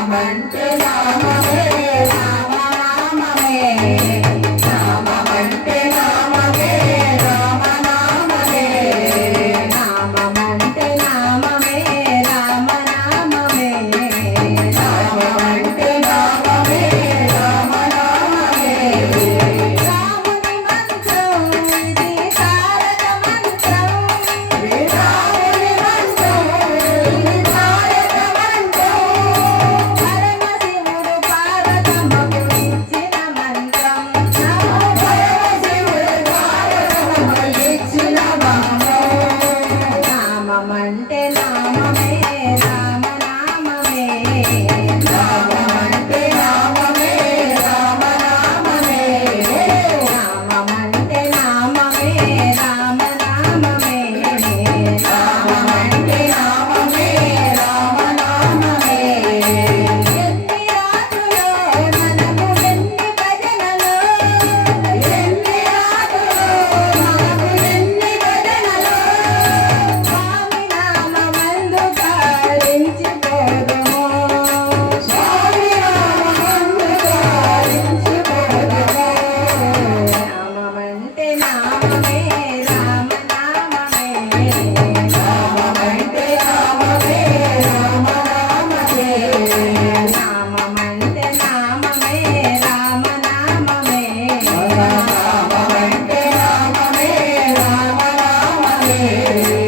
Amen. puente. Amen.